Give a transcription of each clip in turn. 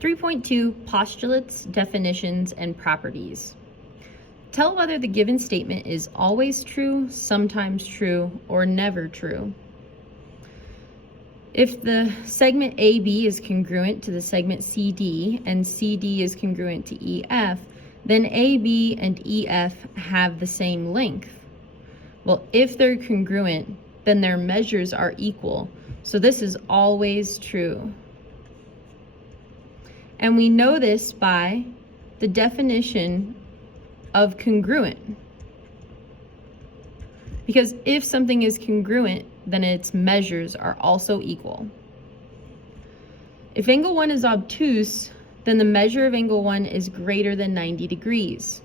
3.2 Postulates, Definitions, and Properties. Tell whether the given statement is always true, sometimes true, or never true. If the segment AB is congruent to the segment CD and CD is congruent to EF, then AB and EF have the same length. Well, if they're congruent, then their measures are equal. So this is always true. And we know this by the definition of congruent. Because if something is congruent, then its measures are also equal. If angle 1 is obtuse, then the measure of angle 1 is greater than 90 degrees.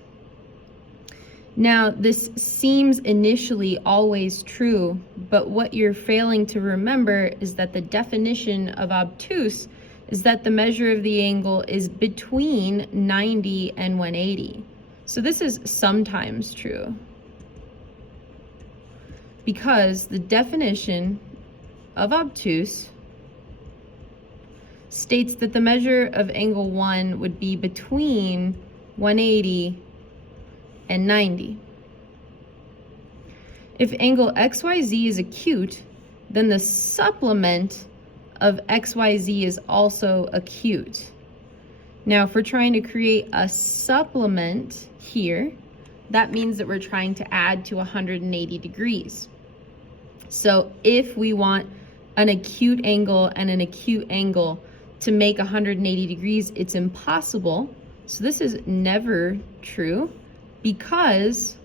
Now, this seems initially always true, but what you're failing to remember is that the definition of obtuse is that the measure of the angle is between 90 and 180. So this is sometimes true, because the definition of obtuse states that the measure of angle 1 would be between 180 and 90. If angle XYZ is acute, then the supplement of XYZ is also acute. Now, if we're trying to create a supplement here, that means that we're trying to add to 180 degrees. So if we want an acute angle and an acute angle to make 180 degrees, it's impossible. So this is never true, because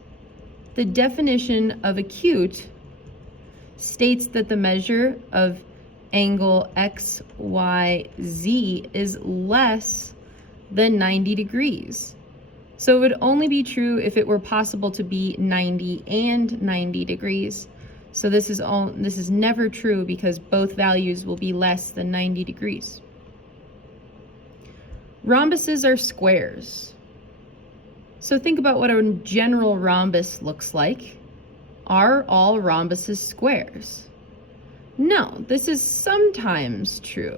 the definition of acute states that the measure of angle XYZ is less than 90 degrees. So it would only be true if it were possible to be 90 and 90 degrees. So this is never true, because both values will be less than 90 degrees. Rhombuses are squares. So think about what a general rhombus looks like. Are all rhombuses squares? No, this is sometimes true.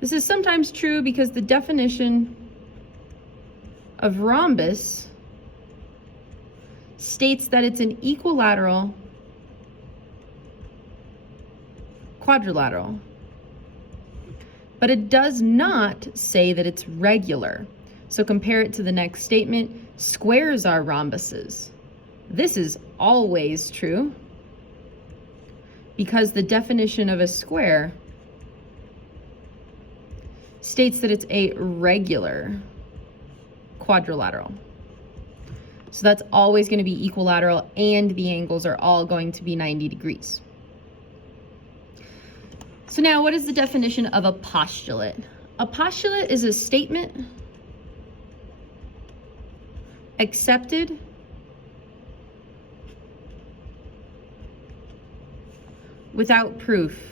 This is sometimes true because the definition of rhombus states that it's an equilateral quadrilateral, but it does not say that it's regular. So compare it to the next statement: squares are rhombuses. This is always true, because the definition of a square states that it's a regular quadrilateral. So that's always going to be equilateral, and the angles are all going to be 90 degrees. So now, what is the definition of a postulate? A postulate is a statement accepted without proof.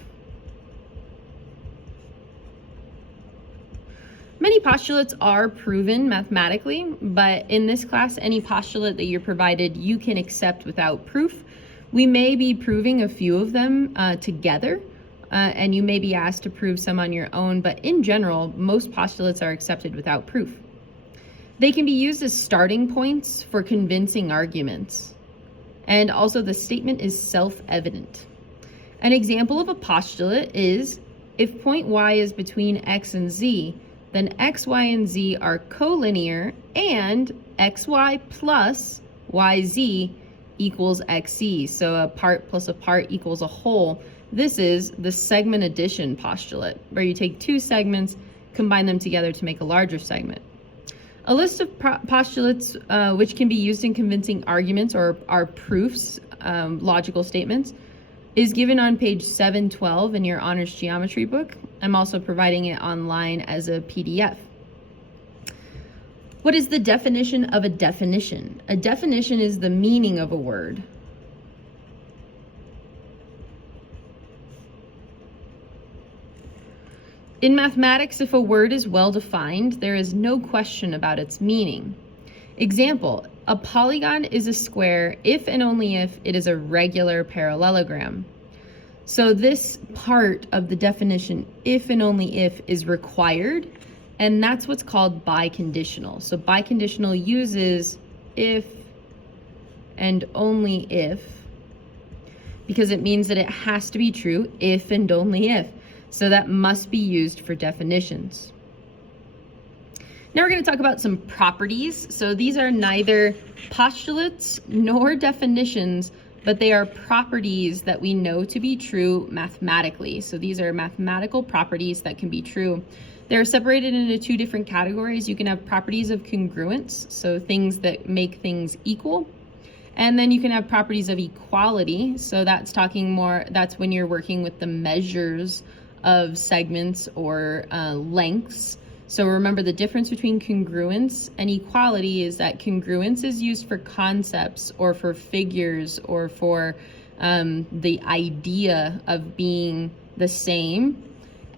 Many postulates are proven mathematically, but in this class, any postulate that you're provided, you can accept without proof. We may be proving a few of them together, and you may be asked to prove some on your own, but in general, most postulates are accepted without proof. They can be used as starting points for convincing arguments. And also, the statement is self-evident. An example of a postulate is, if point Y is between X and Z, then X, Y, and Z are collinear, and XY plus YZ equals XZ. So a part plus a part equals a whole. This is the segment addition postulate, where you take two segments, combine them together to make a larger segment. A list of postulates which can be used in convincing arguments or are proofs, logical statements, is given on page 712 in your honors geometry book. I'm also providing it online as a PDF. What is the definition of a definition? A definition is the meaning of a word. In mathematics, if a word is well defined, there is no question about its meaning. Example, a polygon is a square if and only if it is a regular parallelogram. So this part of the definition, if and only if, is required, and that's what's called biconditional. So biconditional uses if and only if, because it means that it has to be true if and only if. So that must be used for definitions. Now we're going to talk about some properties. So these are neither postulates nor definitions, but they are properties that we know to be true mathematically. So these are mathematical properties that can be true. They're separated into two different categories. You can have properties of congruence, so things that make things equal. And then you can have properties of equality. So that's when you're working with the measures of segments or lengths. So remember, the difference between congruence and equality is that congruence is used for concepts or for figures or for the idea of being the same.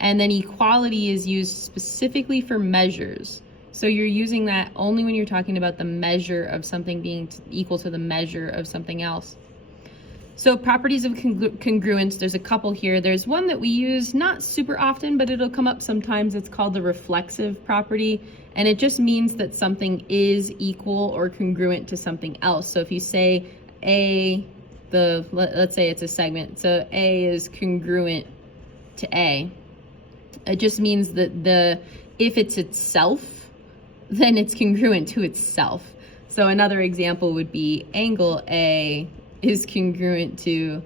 And then equality is used specifically for measures. So you're using that only when you're talking about the measure of something being equal to the measure of something else. So properties of congruence, there's a couple here. There's one that we use not super often, but it'll come up sometimes. It's called the reflexive property, and it just means that something is equal or congruent to something else. So if you say let's say it's a segment, so A is congruent to A, it just means that if it's itself, then it's congruent to itself. So another example would be angle A is congruent to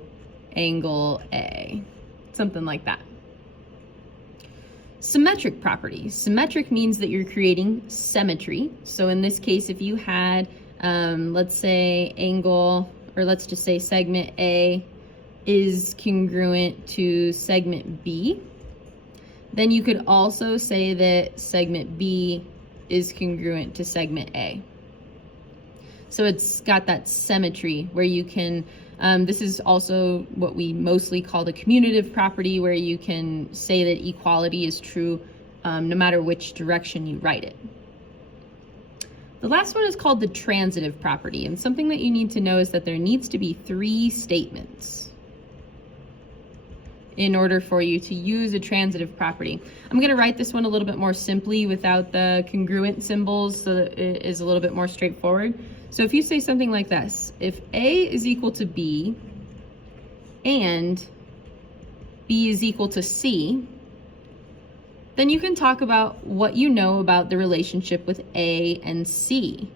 angle A, something like that. Symmetric property. Symmetric means that you're creating symmetry. So in this case, if you had, let's say let's just say segment A is congruent to segment B, then you could also say that segment B is congruent to segment A. So it's got that symmetry where you can, this is also what we mostly call the commutative property, where you can say that equality is true no matter which direction you write it. The last one is called the transitive property, and something that you need to know is that there needs to be 3 statements in order for you to use a transitive property. I'm going to write this one a little bit more simply without the congruent symbols, so that it is a little bit more straightforward. So if you say something like this, if A is equal to B and B is equal to C, then you can talk about what you know about the relationship with A and C.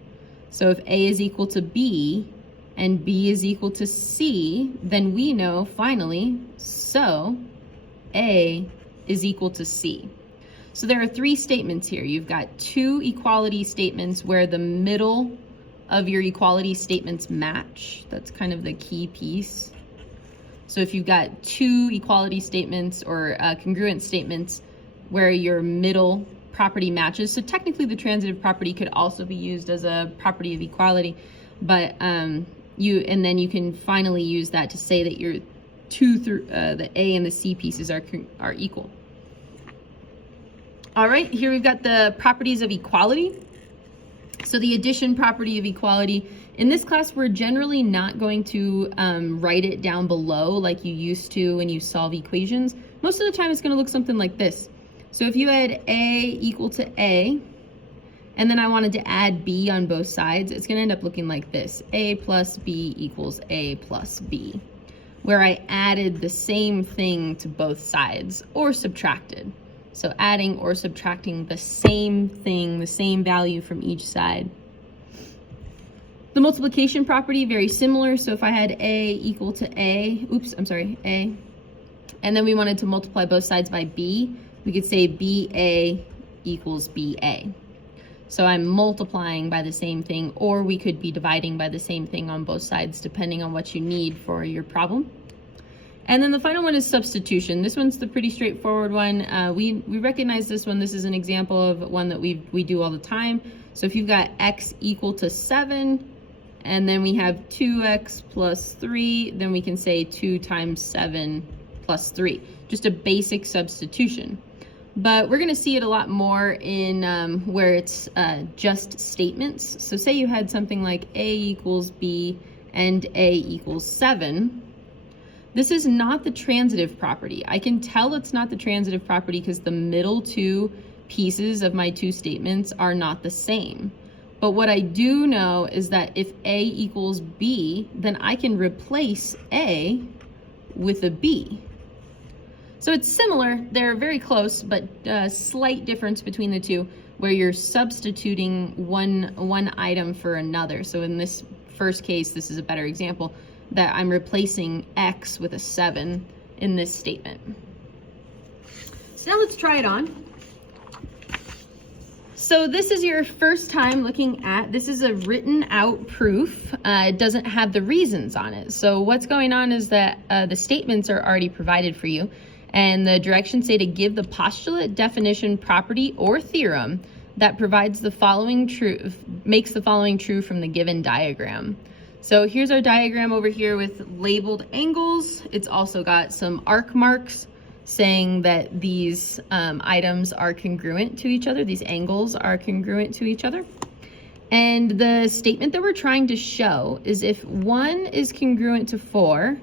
So if A is equal to B and B is equal to C, then we know finally, so A is equal to C. So there are 3 statements here. You've got 2 equality statements where the middle of your equality statements match. That's kind of the key piece. So if you've got 2 equality statements or congruent statements where your middle property matches, so technically the transitive property could also be used as a property of equality, but then you can finally use that to say that your the A and the C pieces are equal. All right, here we've got the properties of equality. So the addition property of equality, in this class, we're generally not going to write it down below like you used to when you solve equations. Most of the time, it's going to look something like this. So if you had A equal to A, and then I wanted to add B on both sides, it's going to end up looking like this. A plus B equals A plus B, where I added the same thing to both sides, or subtracted. So adding or subtracting the same thing, the same value from each side. The multiplication property, very similar. So if I had A equal to A, A, and then we wanted to multiply both sides by B, we could say BA equals BA. So I'm multiplying by the same thing, or we could be dividing by the same thing on both sides, depending on what you need for your problem. And then the final one is substitution. This one's the pretty straightforward one. We recognize this one. This is an example of one that we do all the time. So if you've got x equal to 7, and then we have 2x plus 3, then we can say 2 times 7 plus 3. Just a basic substitution. But we're going to see it a lot more in where it's just statements. So say you had something like A equals B and A equals 7. This is not the transitive property. I can tell it's not the transitive property because the middle two pieces of my two statements are not the same. But what I do know is that if A equals B, then I can replace A with a B. So it's similar, they're very close, but a slight difference between the two where you're substituting one item for another. So in this first case, this is a better example, that I'm replacing X with a 7 in this statement. So now let's try it on. So this is your first time looking at, this is a written out proof. It doesn't have the reasons on it. So what's going on is that the statements are already provided for you, and the directions say to give the postulate, definition, property, or theorem that provides the following true, makes the following true from the given diagram. So here's our diagram over here with labeled angles. It's also got some arc marks saying that these items are congruent to each other. These angles are congruent to each other. And the statement that we're trying to show is if 1 is congruent to 4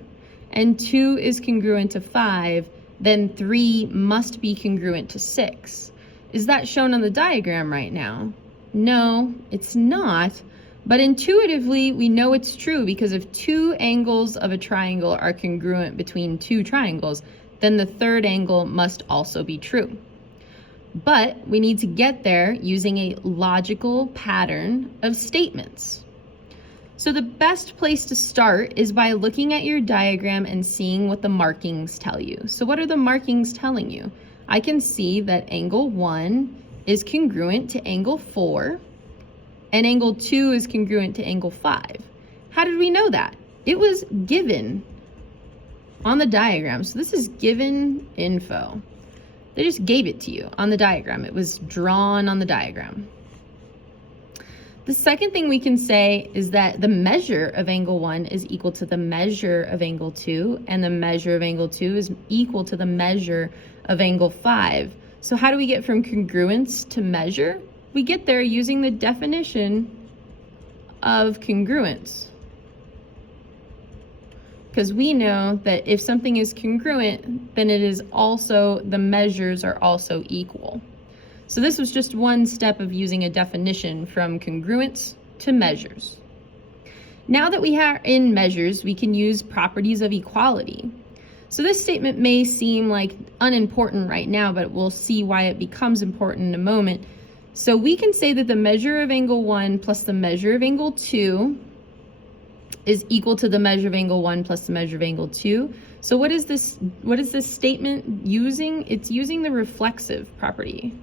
and 2 is congruent to 5, then 3 must be congruent to 6. Is that shown on the diagram right now? No, it's not. But intuitively, we know it's true because if 2 angles of a triangle are congruent between 2 triangles, then the third angle must also be true. But we need to get there using a logical pattern of statements. So the best place to start is by looking at your diagram and seeing what the markings tell you. So what are the markings telling you? I can see that angle 1 is congruent to angle 4, and angle 2 is congruent to angle 5. How did we know that? It was given on the diagram. So this is given info. They just gave it to you on the diagram. It was drawn on the diagram. The second thing we can say is that the measure of angle 1 is equal to the measure of angle 2, and the measure of angle 2 is equal to the measure of angle 5. So how do we get from congruence to measure? We get there using the definition of congruence. Because we know that if something is congruent, then it is also, the measures are also equal. So this was just one step of using a definition from congruence to measures. Now that we are in measures, we can use properties of equality. So this statement may seem like unimportant right now, but we'll see why it becomes important in a moment. So we can say that the measure of angle 1 plus the measure of angle 2 is equal to the measure of angle 1 plus the measure of angle 2. So what is this statement using? It's using the reflexive property.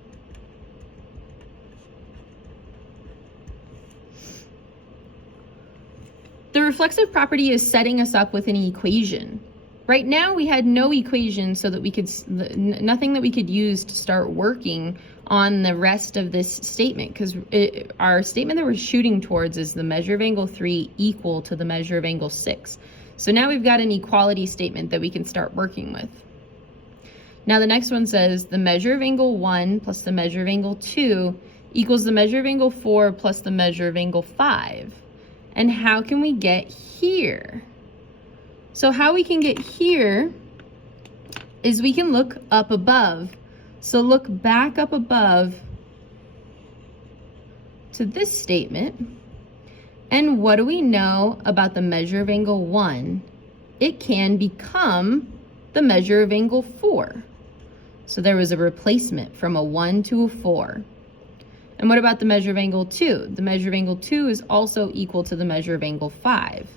The reflexive property is setting us up with an equation. Right now we had no equation, so that we could, nothing that we could use to start working on the rest of this statement, because our statement that we're shooting towards is the measure of angle 3 equal to the measure of angle 6. So now we've got an equality statement that we can start working with. Now the next one says the measure of angle 1 plus the measure of angle 2 equals the measure of angle 4 plus the measure of angle 5. And how can we get here? So how we can get here is we can look up above. So look back up above to this statement. And what do we know about the measure of angle 1? It can become the measure of angle 4. So there was a replacement from a 1 to a 4. And what about the measure of angle 2? The measure of angle 2 is also equal to the measure of angle 5.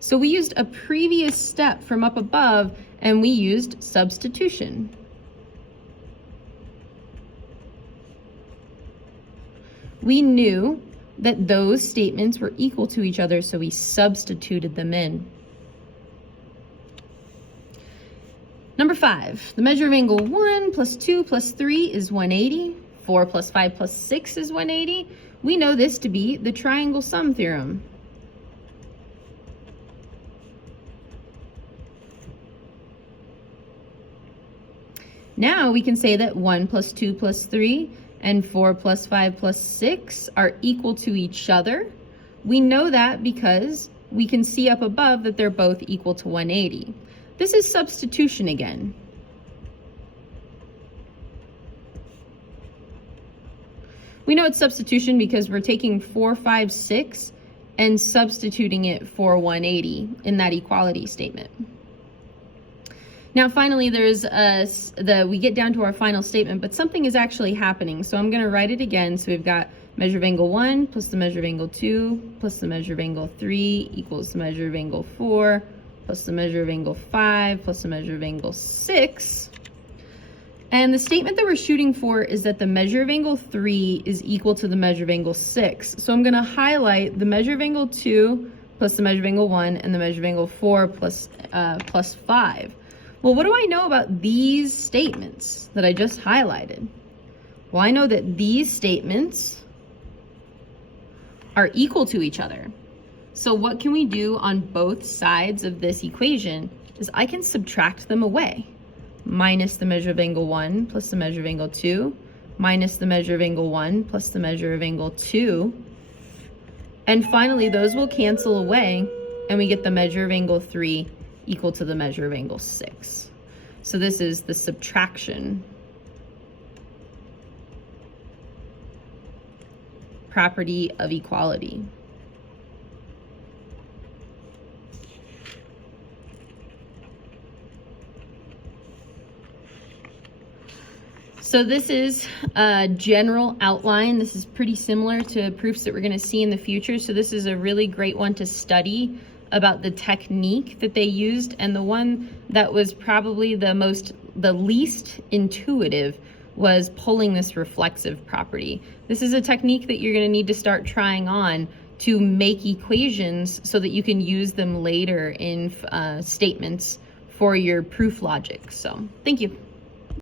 So we used a previous step from up above, and we used substitution. We knew that those statements were equal to each other, so we substituted them in. Number 5, the measure of angle 1 plus 2 plus 3 is 180. 4 plus 5 plus 6 is 180. We know this to be the Triangle Sum Theorem. Now we can say that 1 plus 2 plus 3 and 4 plus 5 plus 6 are equal to each other. We know that because we can see up above that they're both equal to 180. This is substitution again. We know it's substitution because we're taking 4, 5, 6 and substituting it for 180 in that equality statement. Now finally, we get down to our final statement, but something is actually happening. So I'm going to write it again. So we've got measure of angle 1 plus the measure of angle 2 plus the measure of angle 3 equals the measure of angle 4 plus the measure of angle 5 plus the measure of angle 6. And the statement that we're shooting for is that the measure of angle 3 is equal to the measure of angle 6. So I'm going to highlight the measure of angle 2 plus the measure of angle 1 and the measure of angle 4 plus 5. Well, what do I know about these statements that I just highlighted? Well, I know that these statements are equal to each other. So what can we do on both sides of this equation is I can subtract them away. Minus the measure of angle 1 plus the measure of angle 2, minus the measure of angle 1 plus the measure of angle 2. And finally, those will cancel away, and we get the measure of angle 3 equal to the measure of angle 6. So this is the subtraction property of equality. So this is a general outline. This is pretty similar to proofs that we're going to see in the future. So this is a really great one to study about the technique that they used, and the one that was probably the least intuitive was pulling this reflexive property. This is a technique that you're going to need to start trying on to make equations so that you can use them later in statements for your proof logic. So thank you.